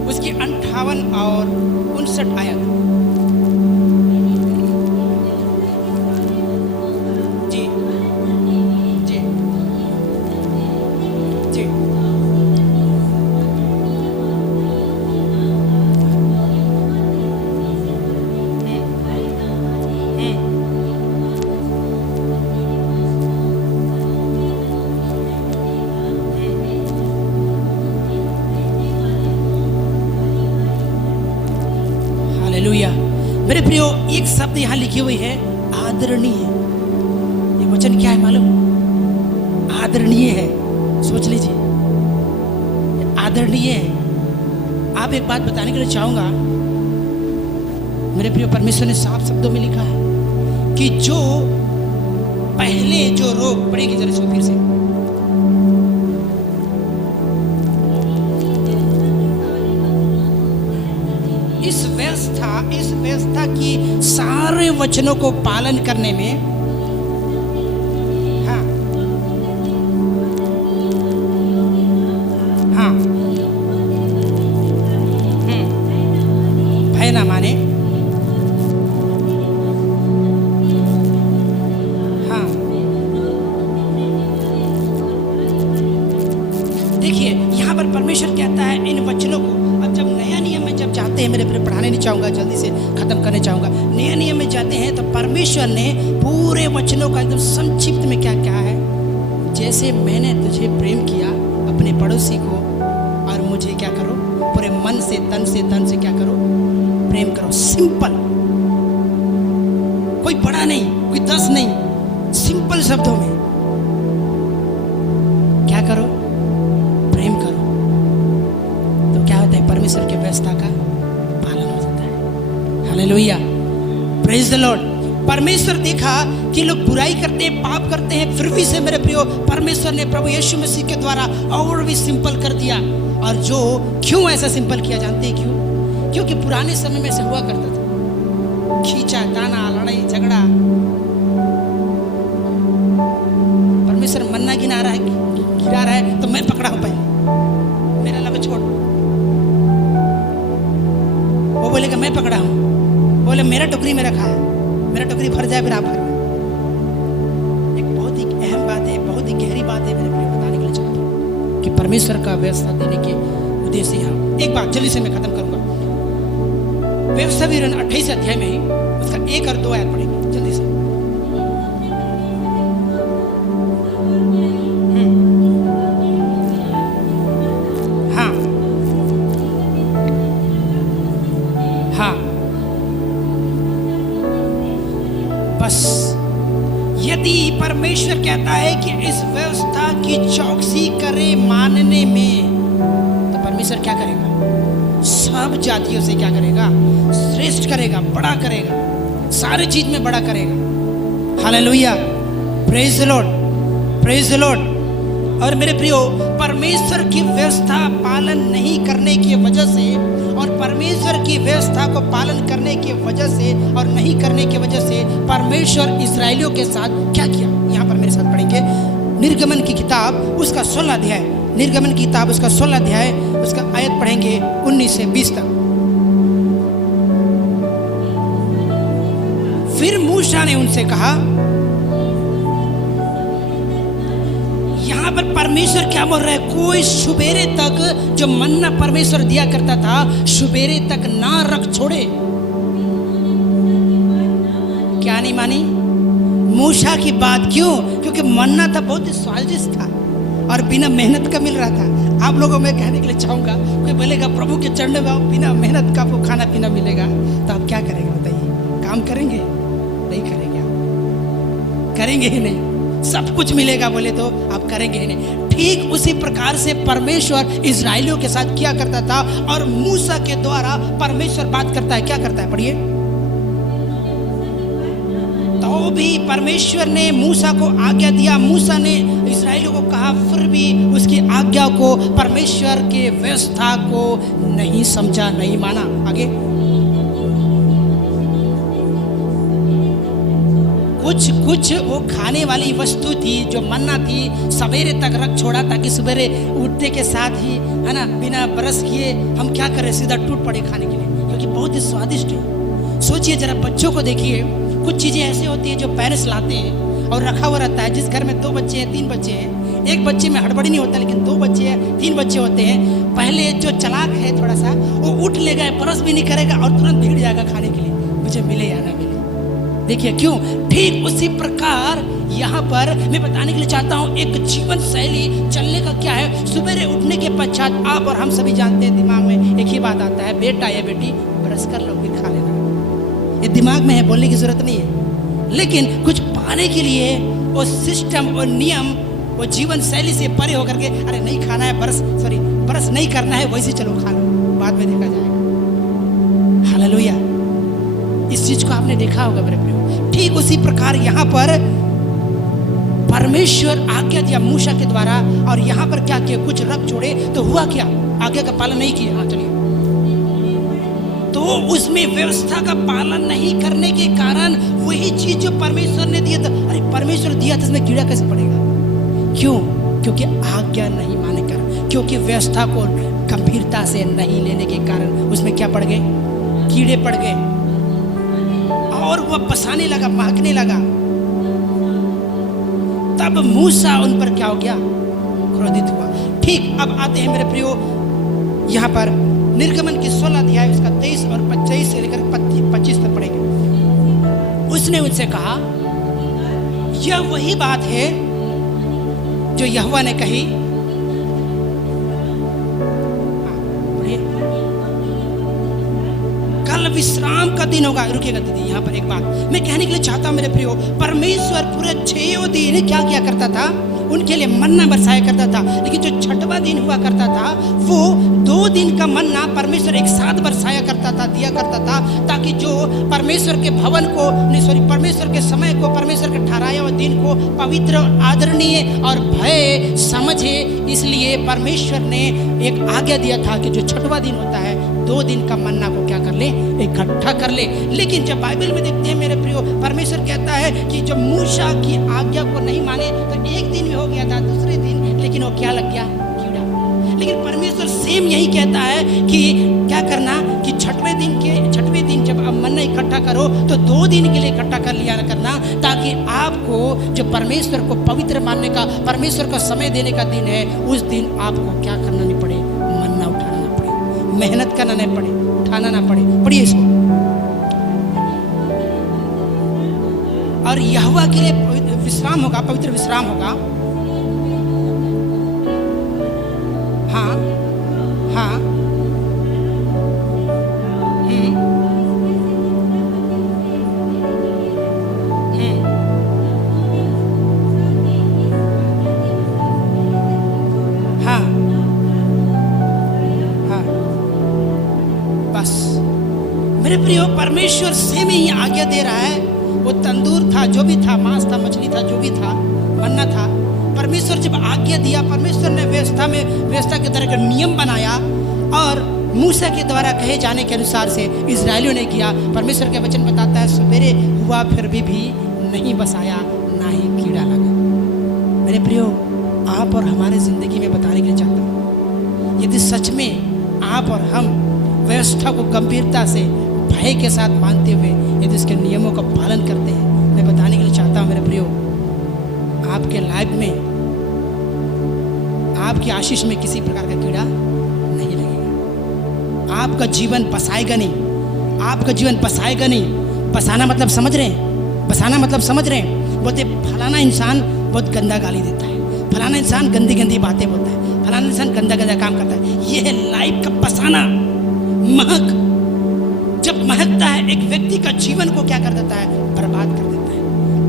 उसकी 58 और 59 आयत। जी जी जी, हालेलुया। मेरे प्रियो, एक शब्द यहाँ लिखी हुई है, आदरणीय। ये वचन क्या है मालूम? आदरणीय है। सोच लीजिए, आदरणीय है। आप एक बात बताने के लिए चाहूँगा, मेरे प्रियो, परमेश्वर ने साफ शब्दों में लिखा है कि जो पहले जो रोग पड़ेगी, जरा इसको फिर से, इस व्यवस्था की सारे वचनों को पालन करने में, हाँ, ना माने, हाँ देखिए यहाँ पर परमेश्वर कहता है इन वचनों को। अब जब नया नियम में जब जाते हैं, मेरे पढ़ाने नहीं चाहूँगा, जल्दी से ख़त्म करने चाहूँगा। नया नियम में जाते हैं तो परमेश्वर ने पूरे वचनों का एकदम संक्षिप्त में क्या क्या है, जैसे मैंने तुझे प्रेम किया अपने पड़ोसी को, और मुझे क्या करो, पूरे मन से तन से क्या करो, प्रेम करो। सिंपल, कोई बड़ा नहीं, कोई 10 नहीं, सिंपल शब्दों में क्या करो, प्रेम करो। तो क्या होता है, परमेश्वर की व्यवस्था का पालन हो जाता है। Hallelujah, praise the Lord. परमेश्वर देखा कि लोग बुराई करते हैं, पाप करते हैं, फिर भी से मेरे प्रियो परमेश्वर ने प्रभु यीशु मसीह के द्वारा और भी सिंपल कर दिया। और जो क्यों ऐसा सिंपल किया जानते हैं क्यों? क्योंकि पुराने समय में से हुआ करता था खींचा ताना, लड़ाई झगड़ा। परमेश्वर मन्ना गिरा रहा है तो मैं पकड़ा हूं, पहले मेरा लगा छोड़। वो बोलेगा मैं पकड़ा हूं, बोले मेरा टोकरी में रखा है, मेरा टोकरी भर जाए फिर आप भर। एक बहुत ही अहम बात है, बहुत ही गहरी बात है, मेरे प्रिय बताने के लिए चाहता हूँ कि परमेश्वर का व्यवस्था देने के उद्देश्य यहाँ। एक बात जल्दी से मैं खत्म करूंगा। व्यवस्था विवरण 28 अध्याय में ही उसका 1 और 2 आयत पढ़ेंगे जल्दी से। हाँ हाँ, बस यदि परमेश्वर कहता है कि इस व्यवस्था की चौकसी करे मानने में, तो परमेश्वर क्या करेगा? सब जातियों से क्या करेगा? श्रेष्ठ करेगा, बड़ा करेगा, सारी चीज में बड़ा करेगा। Hallelujah, praise the Lord, praise the Lord. और मेरे प्रियो, परमेश्वर की व्यवस्था पालन नहीं करने की वजह से, और परमेश्वर की व्यवस्था को पालन करने की वजह से और नहीं करने की वजह से परमेश्वर इस्राएलियों के साथ क्या किया, यहाँ पर मेरे साथ पढ़ेंगे। निर्गमन की किताब उसका 16 अध्याय, निर्गमन की किताब उसका 16 अध्याय, उसका आयत पढ़ेंगे 19 से 20 तक। फिर मूसा ने उनसे कहा, यहाँ पर परमेश्वर क्या बोल रहा है? कोई सुबेरे तक जो मन्ना परमेश्वर दिया करता था, सुबेरे तक ना रख छोड़े। क्या नहीं मानी? मूसा की बात क्यों? क्योंकि मन्ना था बहुत ही स्वादिष्ट था और बिना मेहनत का मिल रहा था। आप लोगों में कहने के लिए चाहूंगा, कोई बोलेगा प्रभु के चरण में बिना मेहनत का आपको खाना पीना मिलेगा, तो आप क्या करेंगे बताइए? काम करेंगे? नहीं करेंगे, आप करेंगे ही नहीं। सब कुछ मिलेगा बोले तो आप करेंगे ही नहीं। ठीक उसी प्रकार से परमेश्वर इस्राएलियों के साथ क्या करता था, और मूसा के द्वारा परमेश्वर बात करता है। क्या करता है? पढ़िए। तो भी परमेश्वर ने मूसा को आज्ञा दिया, मूसा ने इस्राएलियों को कहा, फिर भी उसकी आज्ञा को, परमेश्वर के व्यवस्था को नहीं समझा, नहीं माना। आगे कुछ वो खाने वाली वस्तु थी जो मन्ना थी, सवेरे तक रख छोड़ा ताकि सवेरे उठने के साथ ही, है ना, बिना ब्रश किए हम क्या करें, सीधा टूट पड़े खाने के लिए, क्योंकि बहुत ही स्वादिष्ट है। सोचिए जरा, बच्चों को देखिए, कुछ चीज़ें ऐसी होती है जो पेरेंट्स लाते हैं और रखा हुआ रहता है। जिस घर में 2 बच्चे हैं, 3 बच्चे हैं, एक बच्चे में हड़बड़ी नहीं होता, लेकिन 2 बच्चे हैं, 3 बच्चे होते हैं, पहले जो चालाक है थोड़ा सा, वो उठ लेगा, ब्रश भी नहीं करेगा और तुरंत भीड़ जाएगा खाने के लिए, मुझे मिले या ना मिले। देखिए क्यों? ठीक उसी प्रकार यहाँ पर मैं बताने के लिए चाहता हूँ, एक जीवन शैली चलने का क्या है। सवेरे उठने के पश्चात आप और हम सभी जानते हैं, दिमाग में एक ही बात आता है, बेटा या बेटी ब्रश कर लो फिर खा लेना। ये दिमाग में है, बोलने की जरूरत नहीं है। लेकिन कुछ पाने के लिए वो सिस्टम और नियम, वो जीवन शैली से परे होकर के, अरे नहीं खाना है, ब्रश नहीं करना है, वैसे चलो खा लो, बाद में देखा जाएगा। हालेलुया, इस चीज को आपने देखा होगा मेरे प्रियो। ठीक उसी प्रकार यहाँ पर परमेश्वर आज्ञा दिया मूसा के द्वारा, और यहाँ पर क्या किया, कुछ रख छोड़े। तो हुआ क्या? आज्ञा का पालन नहीं किया। हाँ चलिए, तो उसमें व्यवस्था का पालन नहीं करने के कारण वही चीज जो परमेश्वर ने दिया था, अरे परमेश्वर दिया था, इसमें कीड़ा कैसे पड़ेगा? क्यों? क्योंकि आज्ञा नहीं मानने का, क्योंकि व्यवस्था को गंभीरता से नहीं लेने के कारण उसमें क्या पड़ गए? कीड़े पड़ गए और वह पसाने लगा, महकने लगा। तब मूसा उन पर क्या हो गया? क्रोधित हुआ। ठीक, अब आते हैं मेरे प्रियो यहाँ पर निर्गमन की 16 अध्याय उसका 23 और 25 से लेकर 25 तक पढ़ेंगे। उसने उनसे कहा, यह वही बात है जो यहोवा ने कही। कल विश्राम का दिन होगा। रुकिएगा दीदी, यहाँ पर एक बात मैं कहने के लिए चाहता हूँ मेरे प्रियो। परमेश्वर पूरे 6 दिन क्या किया करता था? उनके लिए मन्ना बरसाया करता था। लेकिन जो छठवां दिन हुआ करता था वो 2 दिन का मन्ना परमेश्वर एक साथ बरसाया करता था, दिया करता था, ताकि जो परमेश्वर के भवन को परमेश्वर के समय को, परमेश्वर के ठहराए हुए दिन को पवित्र, आदरणीय और भय समझे। इसलिए परमेश्वर ने एक आज्ञा दिया था कि जो छठवां दिन होता है 2 दिन का मन्ना को क्या कर ले? इकट्ठा कर ले। लेकिन जब बाइबल में देखते हैं मेरे प्रियो, परमेश्वर कहता है कि जब मूसा की आज्ञा को नहीं माने तो 1 दिन में हो गया था, दूसरे दिन लेकिन वो क्या लग गया? कीड़ा। लेकिन परमेश्वर सेम यही कहता है कि क्या करना कि छठवें दिन जब आप मन्ना इकट्ठा करो तो 2 दिन के लिए इकट्ठा कर लिया करना, ताकि आपको जो परमेश्वर को पवित्र मानने का, परमेश्वर को समय देने का दिन है, उस दिन आपको क्या करना नहीं पड़े? मन्ना उठाना ना पड़े, मेहनत करना नहीं पड़े, उठाना ना पड़े। पढ़िए इसको। और यहोवा के लिए विश्राम होगा, पवित्र विश्राम होगा। हाँ हाँ, हाँ हाँ, बस मेरे प्रियो, परमेश्वर से में ही आज्ञा दे रहा है। वो तंदूर था, जो भी था, मांस था, मछली था, जो भी था, मन्ना था, परमेश्वर जब आज्ञा दिया, परमेश्वर ने व्यवस्था के तरह का नियम बनाया और मूसा के द्वारा कहे जाने के अनुसार से इजरायलियों ने किया। परमेश्वर का वचन बताता है, सवेरे हुआ फिर भी नहीं बसाया, ना ही कीड़ा लगा। मेरे प्रियो, आप और हमारे जिंदगी में बताने के लिए चाहता हूँ, यदि सच में आप और हम व्यवस्था को गंभीरता से, भय के साथ मानते हुए यदि उसके नियमों का पालन करते हैं, मैं बताने के लिए चाहता हूँ मेरे प्रियो, आपके लाइफ में, आपकी आशीष में किसी प्रकार का कीड़ा नहीं लगेगा। आपका जीवन पसाएगा नहीं, आपका जीवन पसाएगा नहीं। पसाना मतलब समझ रहे हैं? पसाना मतलब समझ रहे हैं? बोलते फलाना इंसान बहुत गंदा गाली देता है, फलाना इंसान गंदी गंदी बातें बोलता है, फलाना इंसान गंदा गंदा काम करता है। यह है लाइफ का पसाना। महक जब महकता है, एक व्यक्ति का जीवन को क्या कर देता है? बर्बाद कर देता है।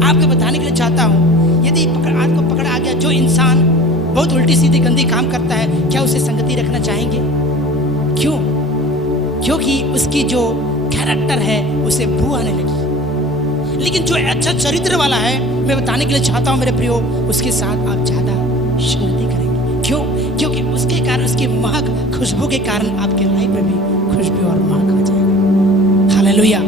आपको बताने के लिए चाहता हूँ, यदि आपको पकड़ा आ गया जो इंसान बहुत उल्टी सीधी गंदी काम करता है, क्या उसे संगति रखना चाहेंगे? क्यों? क्योंकि उसकी जो कैरेक्टर है उसे बू आने लगी। लेकिन जो अच्छा चरित्र वाला है, मैं बताने के लिए चाहता हूँ मेरे प्रियो, उसके साथ आप ज़्यादा संगति करेंगे। क्यों? क्योंकि उसके कारण, उसकी महक, खुशबू के कारण आपके लाइफ में भी खुशबू और महक आ जाएगा। हालेलुया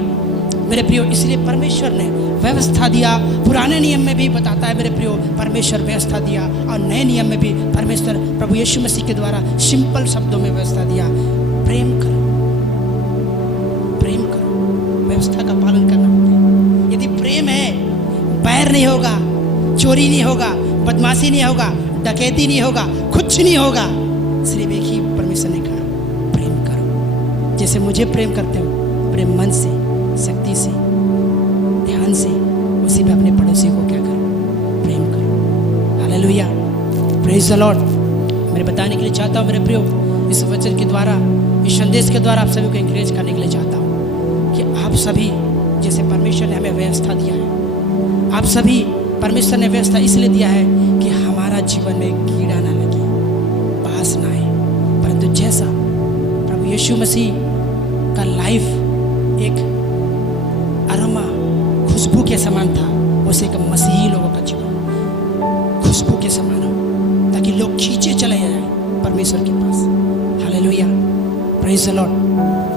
मेरे प्रियो। इसलिए परमेश्वर ने व्यवस्था दिया। पुराने नियम में भी बताता है मेरे प्रियो, परमेश्वर व्यवस्था दिया, और नए नियम में भी परमेश्वर प्रभु यीशु मसीह के द्वारा सिंपल शब्दों में व्यवस्था दिया। प्रेम करो, प्रेम करो, व्यवस्था का पालन करना होगा। यदि प्रेम है, बैर नहीं होगा, चोरी नहीं होगा, बदमाशी नहीं होगा, डकैती नहीं होगा, कुछ नहीं होगा। सिर्फ एक ही परमेश्वर ने कहा, प्रेम करो जैसे मुझे प्रेम करते हो। प्रेम मन से, शक्ति से, ध्यान से, उसी में अपने पड़ोसी को क्या करो? प्रेम करो। Hallelujah, praise the Lord. मेरे बताने के लिए चाहता हूँ मेरे प्रियो, इस वचन के द्वारा, इस संदेश के द्वारा आप सभी को एनकरेज करने के लिए चाहता हूँ कि आप सभी, जैसे परमेश्वर ने हमें व्यवस्था दिया है, आप सभी, परमेश्वर ने व्यवस्था इसलिए दिया है कि हमारा जीवन में कीड़ा ना लगे, पास ना आए, परंतु जैसा प्रभु यीशु मसीह का लाइफ एक अरोमा, खुशबू के समान था, उसे एक मसीही लोगों का जीवन खुशबू के समान हो, ताकि लोग खींचे चले जाए परमेश्वर के पास। Hallelujah, praise the Lord.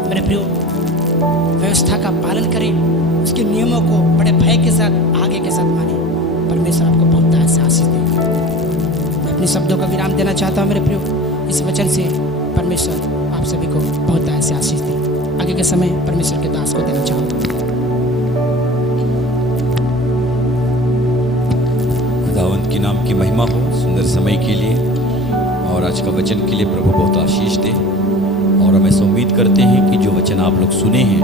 मेरे प्रियो, व्यवस्था का पालन करें, उसके नियमों को बड़े भय के साथ, आगे के साथ माने। परमेश्वर आपको बहुत आशीष दे। मैं अपने शब्दों का विराम देना चाहता हूँ मेरे प्रियो, इस वचन से परमेश्वर आप सभी को बहुत तरह से आशीष दे। आगे के समय परमेश्वर के दास को देना चाहूँगा। खुदावंत के नाम की महिमा हो सुंदर समय के लिए और आज का वचन के लिए प्रभु बहुत आशीष दे। और हम ऐसा उम्मीद करते हैं कि जो वचन आप लोग सुने हैं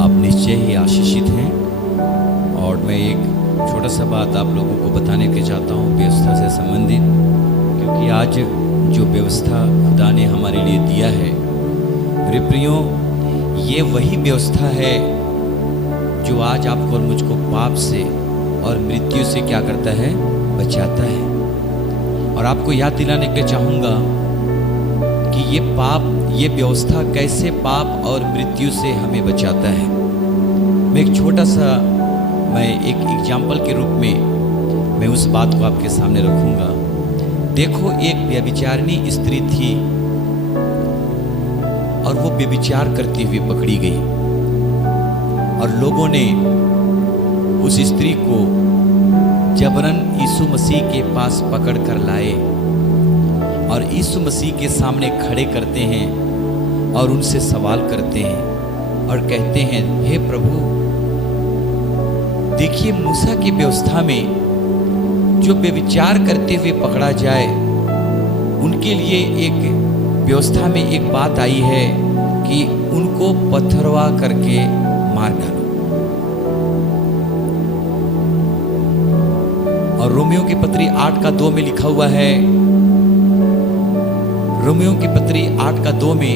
आप निश्चय ही आशीषित हैं। और मैं एक छोटा सा बात आप लोगों को बताने के चाहता हूँ व्यवस्था से संबंधित, क्योंकि आज जो व्यवस्था खुदा ने हमारे लिए दिया है मेरे प्रियो, ये वही व्यवस्था है जो आज आपको और मुझको पाप से और मृत्यु से क्या करता है, बचाता है। और आपको याद दिलाने के चाहूँगा कि ये व्यवस्था कैसे पाप और मृत्यु से हमें बचाता है। मैं एक एग्जाम्पल के रूप में मैं उस बात को आपके सामने रखूँगा। देखो, एक व्यभिचारिणी स्त्री थी और वो व्यभिचार करती हुई पकड़ी गई और लोगों ने उस स्त्री को जबरन यीशु मसीह के पास पकड़ कर लाए और यीशु मसीह के सामने खड़े करते हैं और उनसे सवाल करते हैं और कहते हैं, हे प्रभु, देखिए मूसा की व्यवस्था में जो व्यभिचार करते हुए पकड़ा जाए उनके लिए एक व्यवस्था में एक बात आई है कि उनको पत्थरवा करके मार डालो। और रोमियो की पत्री 8:2 में लिखा हुआ है, रोमियो की पत्री 8:2 में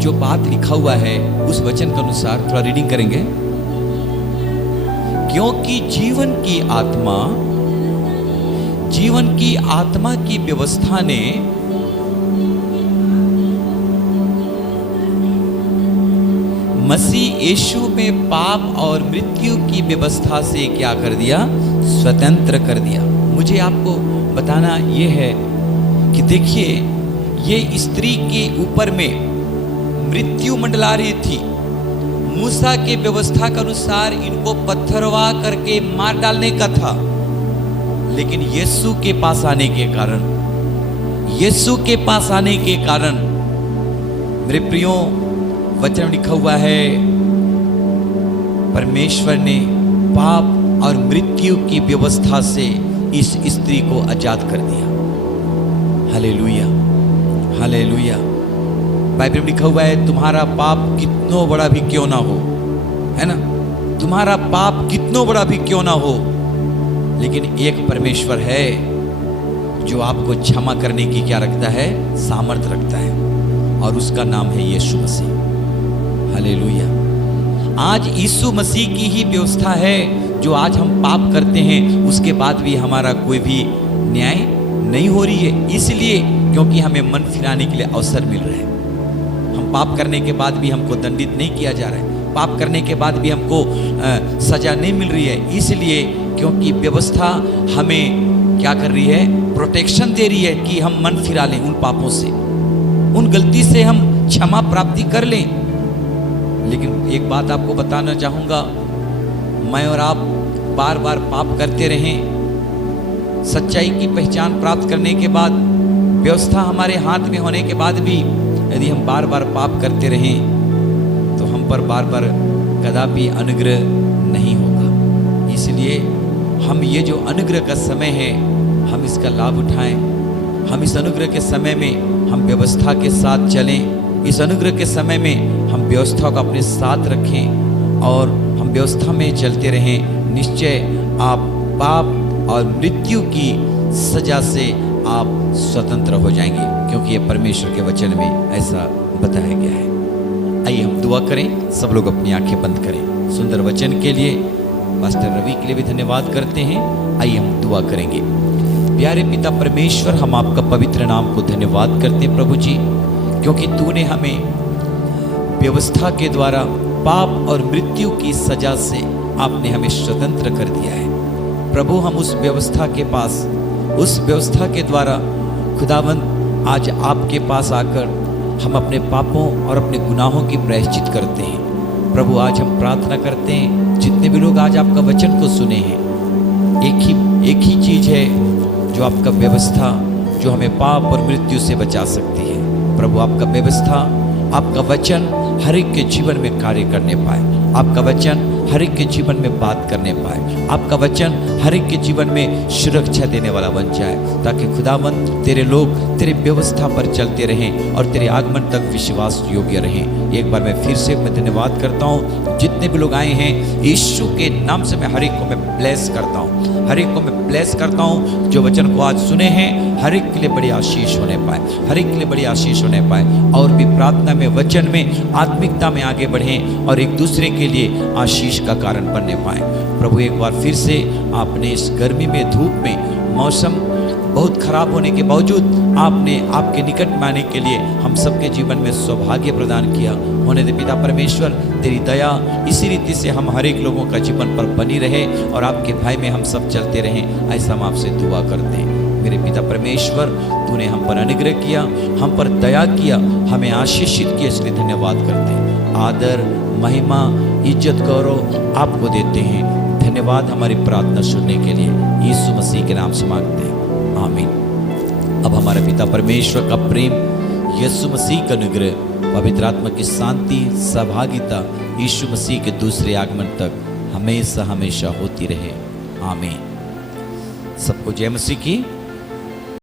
जो बात लिखा हुआ है उस वचन के अनुसार थोड़ा रीडिंग करेंगे। क्योंकि जीवन की आत्मा की व्यवस्था ने मसीह यीशु में पाप और मृत्यु की व्यवस्था से क्या कर दिया, स्वतंत्र कर दिया। मुझे आपको बताना यह है कि देखिए, ये स्त्री के ऊपर में मृत्यु मंडला रही थी। मूसा के व्यवस्था के अनुसार इनको पत्थरवा करके मार डालने का था, लेकिन यीशु के पास आने के कारण मेरे प्रियो, वचन लिखा हुआ है, परमेश्वर ने पाप और मृत्यु की व्यवस्था से इस स्त्री को आजाद कर दिया। Hallelujah, hallelujah. बाइबल में लिखा हुआ है, तुम्हारा पाप कितना बड़ा भी क्यों ना हो, है ना, तुम्हारा पाप कितना बड़ा भी क्यों ना हो, लेकिन एक परमेश्वर है जो आपको क्षमा करने की क्या रखता है, सामर्थ रखता है, और उसका नाम है यीशु मसीह। हालेलुया। आज यीशु मसीह की ही व्यवस्था है जो आज हम पाप करते हैं उसके बाद भी हमारा कोई भी न्याय नहीं हो रही है, इसलिए क्योंकि हमें मन फिराने के लिए अवसर मिल रहा है। हम पाप करने के बाद भी हमको दंडित नहीं किया जा रहा है, पाप करने के बाद भी हमको सजा नहीं मिल रही है, इसलिए क्योंकि व्यवस्था हमें क्या कर रही है, प्रोटेक्शन दे रही है कि हम मन फिरा लें उन पापों से, उन गलती से हम क्षमा प्राप्ति कर लें। लेकिन एक बात आपको बताना चाहूँगा, मैं और आप बार बार पाप करते रहें, सच्चाई की पहचान प्राप्त करने के बाद, व्यवस्था हमारे हाथ में होने के बाद भी यदि हम बार बार पाप करते रहें तो हम पर बार बार कदापि अनुग्रह नहीं होगा। इसलिए हम ये जो अनुग्रह का समय है हम इसका लाभ उठाएं। हम इस अनुग्रह के समय में हम व्यवस्था के साथ चलें, इस अनुग्रह के समय में हम व्यवस्था को अपने साथ रखें और हम व्यवस्था में चलते रहें। निश्चय आप पाप और मृत्यु की सजा से आप स्वतंत्र हो जाएंगे, क्योंकि ये परमेश्वर के वचन में ऐसा बताया गया है। आइए हम दुआ करें, सब लोग अपनी आंखें बंद करें। सुंदर वचन के लिए पास्टर रवि के लिए भी धन्यवाद करते हैं। आइए हम दुआ करेंगे। प्यारे पिता परमेश्वर, हम आपका पवित्र नाम को धन्यवाद करते हैं प्रभु जी, क्योंकि तूने हमें व्यवस्था के द्वारा पाप और मृत्यु की सजा से आपने हमें स्वतंत्र कर दिया है। प्रभु, हम उस व्यवस्था के द्वारा खुदावंद आज आपके पास आकर हम अपने पापों और अपने गुनाहों की प्रायश्चित करते हैं। प्रभु, आज हम प्रार्थना करते हैं, जितने भी लोग आज आपका वचन को सुने हैं, एक ही चीज़ है जो आपका व्यवस्था, जो हमें पाप और मृत्यु से बचा सकती है, प्रभु आपका व्यवस्था, आपका वचन हर एक के जीवन में कार्य करने पाए, आपका वचन हर एक के जीवन में बात करने पाए, आपका वचन हर एक के जीवन में सुरक्षा देने वाला बन जाए, ताकि खुदावंद तेरे लोग तेरे व्यवस्था पर चलते रहें और तेरे आगमन तक विश्वास योग्य रहें। एक बार मैं फिर से मैं धन्यवाद करता हूँ, जितने भी लोग आए हैं यीशु के नाम से मैं हर एक को मैं ब्लेस करता हूँ, हर एक को मैं ब्लेस करता हूँ। जो वचन को आज सुने हैं हर एक के लिए बड़ी आशीष होने पाए, हर एक के लिए बड़ी आशीष होने पाए, और भी प्रार्थना में, वचन में, आत्मिकता में आगे बढ़ें और एक दूसरे के लिए आशीष का कारण बनने पाए। प्रभु एक बार फिर से आपने इस गर्मी में, धूप में, मौसम बहुत खराब होने के बावजूद आपने आपके निकट में आने के लिए हम सबके जीवन में सौभाग्य प्रदान किया। होने दे पिता परमेश्वर, तेरी दया इसी रीति से हम हर एक लोगों का जीवन पर बनी रहे और आपके भय में हम सब चलते रहें, ऐसा हम आपसे दुआ करते हैं। मेरे पिता परमेश्वर, तूने हम पर अनुग्रह किया, हम पर दया किया, हमें आशीषित किया, इसलिए धन्यवाद करते हैं। आदर, महिमा, इज्जत, गौरव आपको देते हैं। धन्यवाद हमारी प्रार्थना सुनने के लिए, यीशु मसीह के नाम से मांगते हैं, आमीन। अब हमारे पिता परमेश्वर का प्रेम, यीशु मसीह का अनुग्रह, पवित्र आत्मा की शांति, सहभागिता यीशु मसीह के दूसरे आगमन तक हमेशा हमेशा होती रहे, आमीन। सबको जय मसीह की।